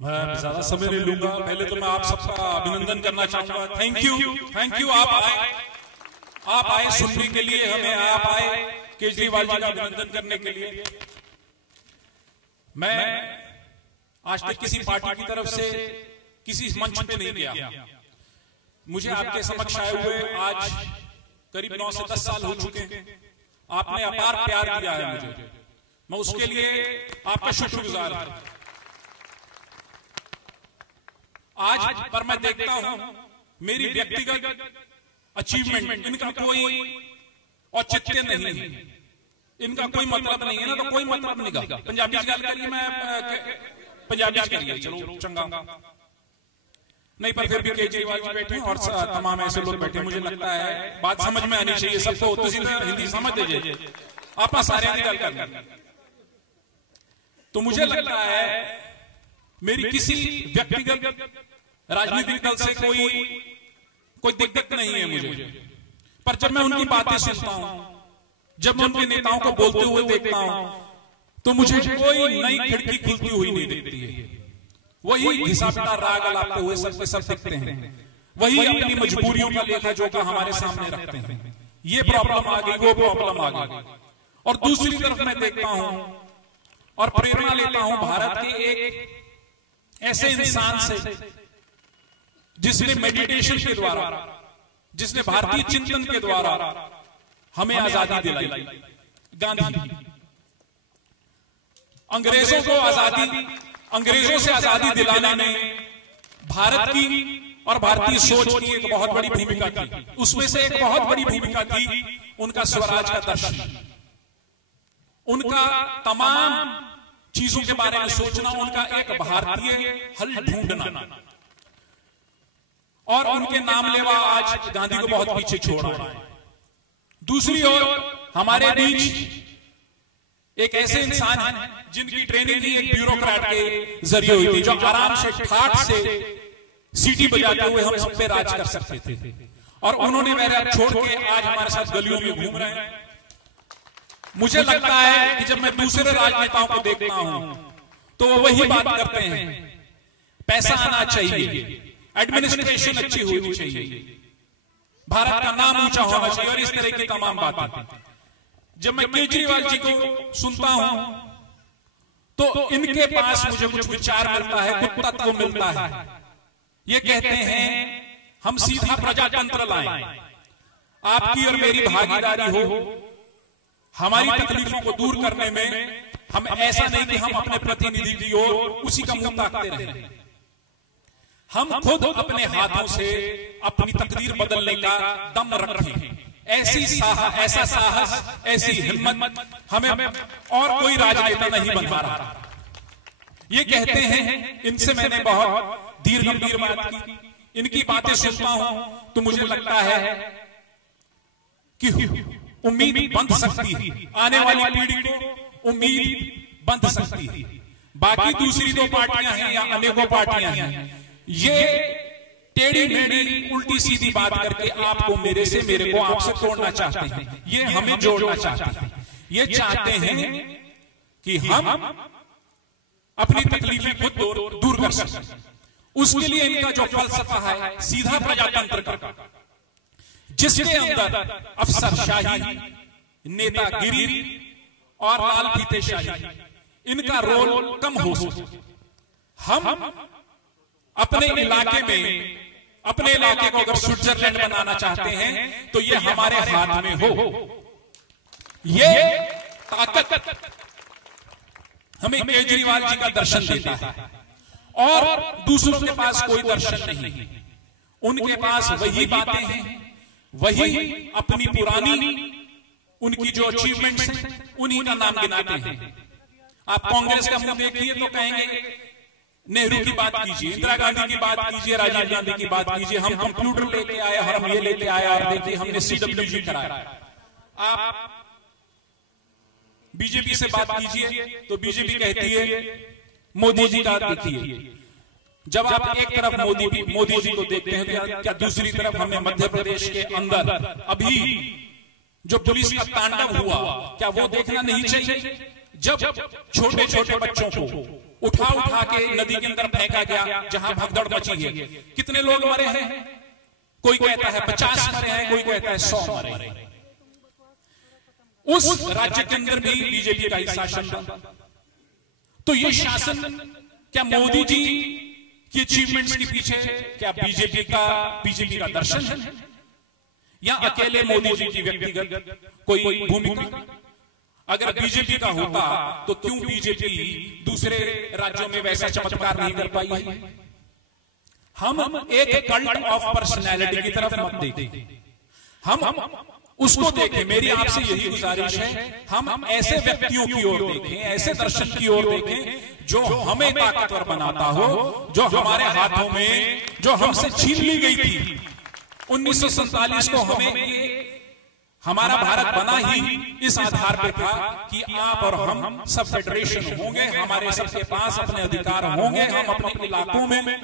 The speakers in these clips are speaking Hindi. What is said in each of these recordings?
मैं ज्यादा समय नहीं लूंगा। पहले तो मैं आप सबका अभिनंदन करना चाहूंगा। थैंक यू आप आए सुनने के लिए, हमें आप आए केजरीवाल जी का अभिनंदन करने के लिए। मैं आज तक किसी पार्टी की तरफ से किसी मंच पे नहीं गया। मुझे आपके समक्ष आए हुए आज करीब 9 से 10 साल हो चुके हैं। आपने अपार प्यार दिया है मुझे, मैं उसके लिए आपका शुक्रगुजार हूं। आज पर मैं देखता हूं मेरी व्यक्तिगत अचीवमेंट, इनका कोई औचित्य नहीं है, इनका कोई मतलब नहीं है ना, तो कोई मतलब नहीं गा। पंजाबी की गल करिए, मैं पंजाबी करिए, चलो चंगा नहीं, पर फिर भी केजरीवाल जी बैठे और तमाम ऐसे लोग बैठे, मुझे लगता है बात समझ में आनी चाहिए सबको। तो हिंदी समझ दीजिए, आप सारे की गल कर। तो मुझे लगता है मेरी किसी व्यक्तिगत राजनीतिक दल से कोई दिक्कत नहीं है मुझे, पर जब मैं उनकी बातें सुनता हूं, जब मैं उनके नेताओं को बोलते हुए देखता हूं, तो मुझे कोई नई खिड़की खुलती हुई नहीं दिखती है। वही घिसा-पिटा राग अलापते हुए सबके सब दिखते हैं, वही अपनी मजबूरियों का लेखा जोखा हमारे सामने रखते हैं। ये प्रॉब्लम आ गई, वो प्रॉब्लम आ गई। और दूसरी तरफ मैं देखता हूं और प्रेरणा लेता हूं भारत के एक ऐसे इंसान से जिसने मेडिटेशन के द्वारा, जिसने भारतीय चिंतन के द्वारा हमें आजादी दिलाई, गांधी। अंग्रेजों से आजादी दिलाने में भारत की और भारतीय सोच की एक बहुत बड़ी भूमिका थी। उसमें से एक बहुत बड़ी भूमिका थी उनका स्वराज का दर्शन, उनका तमाम चीजों के बारे में सोचना, उनका एक भारतीय हल ढूंढना। और उनके नाम लेवा आज गांधी को बहुत पीछे छोड़ रहा है। दूसरी ओर हमारे बीच एक ऐसे इंसान है जिनकी ट्रेनिंग ही एक ब्यूरोक्रेट के जरिए हुई थी, जो आराम से ठाठ से सीटी बजाते हुए हम सब पे राज कर सकते थे, और उन्होंने मेरा छोड़ के आज हमारे साथ गलियों में घूम रहे हैं। मुझे लगता है कि जब मैं दूसरे राजनेताओं को देखता हूं तो वो वही बात करते हैं, पैसा आना चाहिए, एडमिनिस्ट्रेशन अच्छी होनी चाहिए, भारत का नाम ऊंचा होना चाहिए, और इस तरह की तमाम बातें। जब मैं केजरीवाल जी को सुनता हूं तो इनके पास मुझे कुछ विचार मिलता है, कुछ तत्व मिलता है। ये कहते हैं हम सीधा प्रजातंत्र लाएं, आपकी और मेरी भागीदारी हो, हमारी तकलीफों को दूर करने में। हम ऐसा नहीं कि हम अपने प्रतिनिधि की ओर उसी का मुंह ताकते रहें, हम खुद अपने हाथों से अपनी तकदीर बदलने का दम रखें। ऐसा साहस, ऐसी हिम्मत हमें और कोई राजनेता नहीं बनवा रहा। ये कहते हैं, इनसे मैंने बहुत धीर गंभीर बात की, इनकी बातें सुनता हूं तो मुझे लगता है कि उम्मीद बंध सकती है, आने वाली पीढ़ी को उम्मीद बंध सकती है। बाकी दूसरी दो पार्टियां हैं या अनेकों पार्टियां हैं, ये टेढ़ी मेढ़ी उल्टी सीधी बात करके आपको मेरे को आपसे तोड़ना चाहते हैं। ये हमें जोड़ना चाहते हैं। ये चाहते हैं कि हम अपनी तकलीफें खुद दूर कर सकें। उसके लिए इनका जो फलसफा है सीधा प्रजातंत्र का, जिसके अंदर अफसरशाही, नेतागिरी और लाल फीतेशाही, इनका रोल कम हो सके। हम अपने इलाके को अगर स्विट्जरलैंड बनाना चाहते हैं तो ये हमारे हाथ में हो। ये ताकत हमें केजरीवाल जी का दर्शन देता है, और दूसरों के पास कोई दर्शन नहीं है। उनके पास वही बातें हैं, वही अपनी पुरानी उनकी जो अचीवमेंट्स हैं उन्हीं का नाम गिनाते हैं। आप कांग्रेस का मुंह देखिए तो कहेंगे नेहरू की बात कीजिए, इंदिरा गांधी की बात कीजिए, राजीव गांधी की बात कीजिए, हम कंप्यूटर लेके आए और हम ये लेके आए और देखिए हमने CWG कराया। आप बीजेपी से बात कीजिए तो बीजेपी कहती है मोदी जी का देखिए। जब आप एक तरफ मोदी जी को देखते हैं तो क्या दूसरी तरफ हमें मध्य प्रदेश के अंदर अभी जो पुलिस का तांडव हुआ, क्या वो देखना नहीं चाहिए? जब छोटे छोटे बच्चों को उठा उठा के नदी के अंदर फेंका गया जहां भगदड़ मची है। कितने लोग मरे हैं? कोई कहता है 50 मरे हैं, कोई कहता है 100 मरे हैं। उस राज्य के अंदर भी बीजेपी का ही शासन था। तो ये शासन क्या मोदी जी की अचीवमेंट्स के पीछे क्या बीजेपी का दर्शन है, या अकेले मोदी जी की व्यक्तिगत कोई भूमिका? अगर बीजेपी का होता तो क्यों बीजेपी दूसरे राज्यों में वैसा चमत्कार नहीं कर पाई है? हम एक कल्ट ऑफ पर्सनैलिटी की तरफ मत देखें, हम उसको देखें। मेरी आपसे यही गुजारिश है, हम ऐसे व्यक्तियों की ओर देखें, ऐसे दर्शन की ओर देखें जो हमें ताकतवर बनाता हो, जो हमारे हाथों में जो हमसे छीन ली गई थी 1947 को। हमें हमारा भारत बना ही इस आधार पर था कि आप और हम सब फेडरेशन होंगे, हमारे सबके पास अपने अधिकार होंगे, हम अपने इलाकों में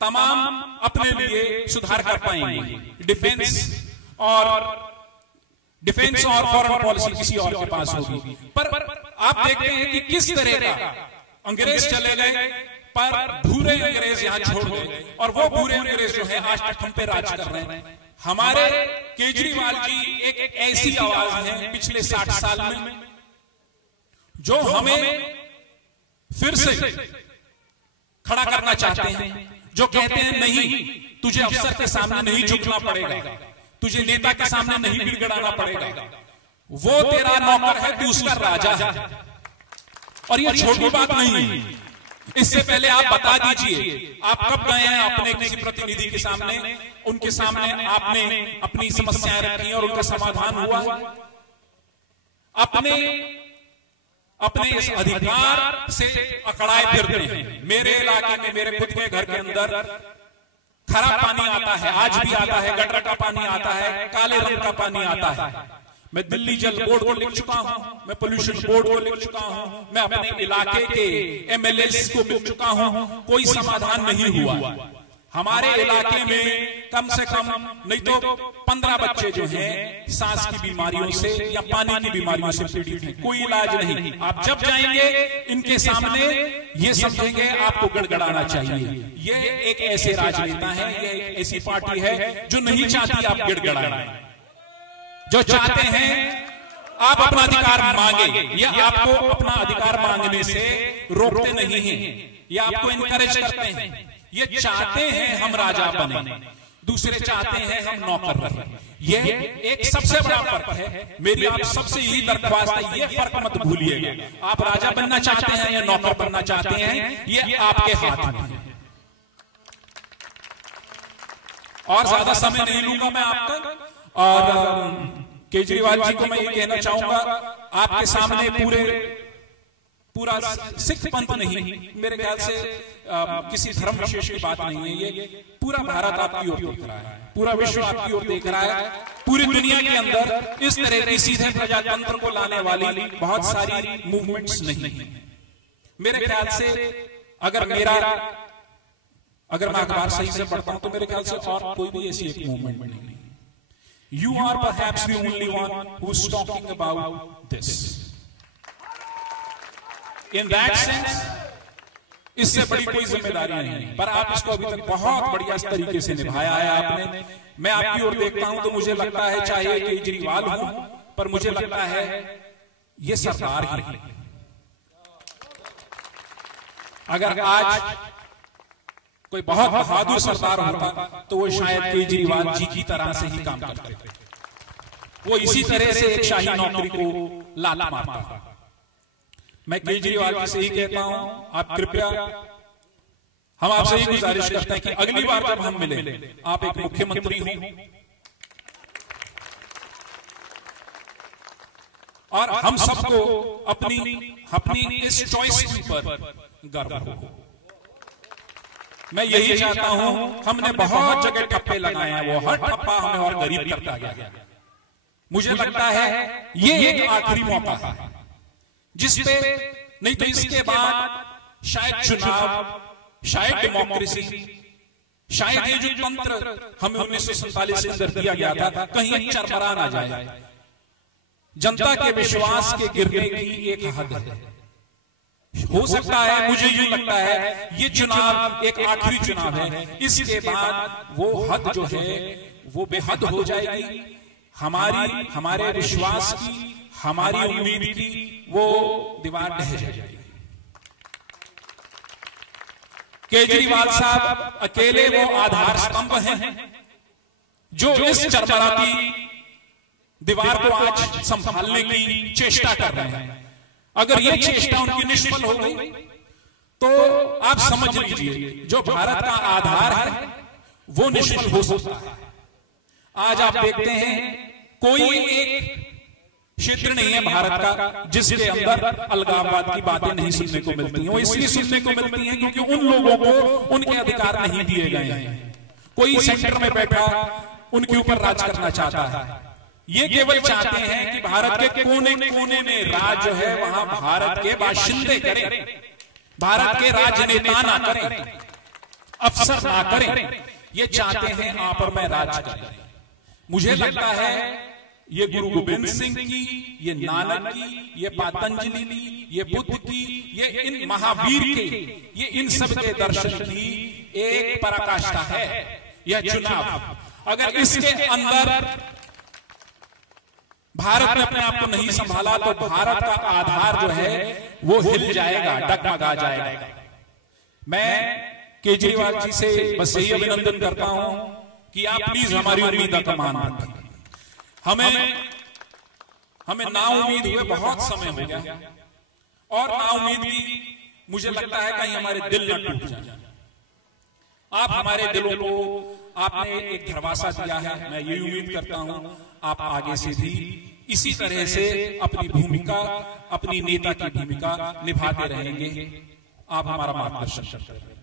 तमाम अपने लिए सुधार कर पाएंगे। डिफेंस और फॉरेन पॉलिसी किसी और के पास होगी। पर आप देखते हैं कि किस तरह का अंग्रेज चले गए, पर भूरे अंग्रेज यहां छोड़ गए, और वो भूरे अंग्रेज जो है आज तक हम पे राज कर रहे हैं। हमारे केजरीवाल जी एक ऐसी आवाज है पिछले 60 साल में जो हमें फिर से खड़ा करना चाहते हैं, जो कहते हैं नहीं, तुझे अफसर के सामने नहीं झुकना पड़ेगा, तुझे नेता के सामने नहीं गिड़गिड़ाना पड़ेगा, वो तेरा नौकर है, तू उसका राजा है। और ये छोटी बात नहीं। इससे पहले आप बता दीजिए, आप कब गए हैं अपने किसी प्रतिनिधि के सामने, उनके सामने आपने अपनी समस्याएं रखी और उनका समाधान हुआ? अपने इस अधिकार से अकड़ाए फिरते हैं। मेरे इलाके में, मेरे खुद के घर के अंदर खराब पानी आता है, आज भी आता है, गटर का पानी आता है, काले रंग का पानी आता है। मैं दिल्ली जल बोर्ड को लिख चुका हूं, मैं पोल्यूशन बोर्ड को लिख चुका हूं, मैं अपने इलाके के एमएलए को मिल चुका हूं, कोई समाधान नहीं हुआ। हमारे इलाके में कम से कम नहीं तो 15 बच्चे जो हैं सांस की बीमारियों से या पानी की बीमारियों से पीड़ित हैं, कोई इलाज नहीं। आप जब जाएंगे इनके सामने ये समझेंगे आपको गड़गड़ाना चाहिए। ये एक ऐसे राजनेता है, ये एक ऐसी पार्टी है जो नहीं चाहती आप गिड़गड़ाएं, जो चाहते हैं आप अपना अधिकार मांगे। ये आपको अपना अधिकार मांगने से रोकते नहीं हैं, ये आपको इनकरेज करते हैं। ये चाहते हैं हम राजा बने, दूसरे चाहते हैं हम नौकर रहे। ये एक सबसे बड़ा फर्क है। मेरी आप सबसे यही दरख्वास्त है, ये फर्क मत भूलिएगा। आप राजा बनना चाहते हैं या नौकर बनना चाहते हैं, ये आपके हाथ में है। और ज्यादा समय नहीं लूंगा मैं आपका। और केजरीवाल जी को मैं ये कहना चाहूंगा, आपके सामने पूरा सिख पंथ नहीं, मेरे ख्याल से किसी धर्म विशेष की बात नहीं है, ये पूरा भारत आपकी ओर देख रहा है, पूरा विश्व आपकी ओर देख रहा है। पूरी दुनिया के अंदर इस तरह की सीधे प्रजातंत्र को लाने वाली बहुत सारी मूवमेंट्स नहीं है। मेरे ख्याल से अगर मैं अखबार सही से पढ़ता हूं तो मेरे ख्याल से और कोई भी ऐसी एक मूवमेंट नहीं है। You are perhaps the only one who's talking about this. In that sense, इससे बड़ी कोई जिम्मेदारी नहीं, पर आप इसको अभी तक बहुत बढ़िया तरीके से निभाया है आपने। मैं आपकी ओर देखता हूं तो मुझे लगता है, चाहे केजरीवाल हो, पर मुझे लगता है ये सरकार ही है। अगर आज कोई बहुत बहादुर सरदार होता तो वो शायद केजरीवाल जी की तरह से ही काम करते थे। वो इसी तरह से एक शाही नौकरी को लात मारता। मैं केजरीवाल जी से ही कहता हूं, आप कृपया, हम आपसे ही गुजारिश करते हैं कि अगली बार जब हम मिले, आप एक मुख्यमंत्री हों और हम सबको अपनी इस चॉइस के ऊपर गर्व हो। मैं यही चाहता हूं। हमने बहुत जगह ठप्पे लगाए हैं, वो हर ठप्पा हमें और गरीब करता गया। मुझे लगता है ये एक आखिरी मौका है जिसपे, नहीं तो इसके बाद शायद चुनाव, शायद डेमोक्रेसी, शायद ये जो तंत्र हमें 1947 के अंदर दिया गया था कहीं चरमरा ना जाए। जनता के विश्वास के गिरने की एक हद है। हो सकता है, मुझे यूं लगता है, ये चुनाव एक आखिरी चुनाव है। इसके बाद वो हद जो है वो बेहद हो जाएगी। हमारे विश्वास की, हमारी उम्मीद की वो दीवार ढह जाएगी। केजरीवाल साहब अकेले वो आधार स्तंभ हैं जो इस चरमराती दीवार को आज संभालने की चेष्टा कर रहे हैं। अगर ये चेष्टा उनकी निष्फल हो गई तो आप समझ लीजिए जो भारत का आधार है वो निष्फल हो सकता है। आज आप देखते हैं कोई एक क्षेत्र नहीं है भारत का जिसके अंदर अलगाववाद की बातें नहीं सुनने को मिलती हैं। वो इसलिए सुनने को मिलती हैं क्योंकि उन लोगों को उनके अधिकार नहीं दिए गए हैं। कोई सेंटर में बैठा उनके ऊपर राज करना चाहता है। ये केवल चाहते हैं कि भारत के कोने कोने में राज जो है वहां भारत के बाशिंदे करें, भारत के राजनेता ना करें, अफसर ना करें। ये चाहते हैं आप और मैं राज करें। मुझे लगता है ये गुरु गोविंद सिंह की, ये नानक की, ये पतंजलि की, ये बुद्ध की, ये इन महावीर के, ये इन सब के दर्शन की एक पराकाष्ठा है। यह चुनाव अगर इसके अंदर भारत ने अपने आप को नहीं संभाला तो भारत का आधार जो है वो हिल जाएगा, डगमगा जाएगा। मैं केजरीवाल जी से बस यही अभिनंदन करता हूं कि आप प्लीज हमारी उम्मीद का मान रखें। हमें ना उम्मीद हुए बहुत समय हो गया और ना उम्मीद की मुझे लगता है कहीं हमारे दिल न टूट जाए। आप हमारे दिलों को आपने एक धर्मासा दिया है। मैं यही उम्मीद करता हूं आप आगे से भी इसी तरह से अपनी भूमिका, अपनी नेता की भूमिका निभाते रहेंगे। आप हमारा मार्गदर्शन करते रहेंगे।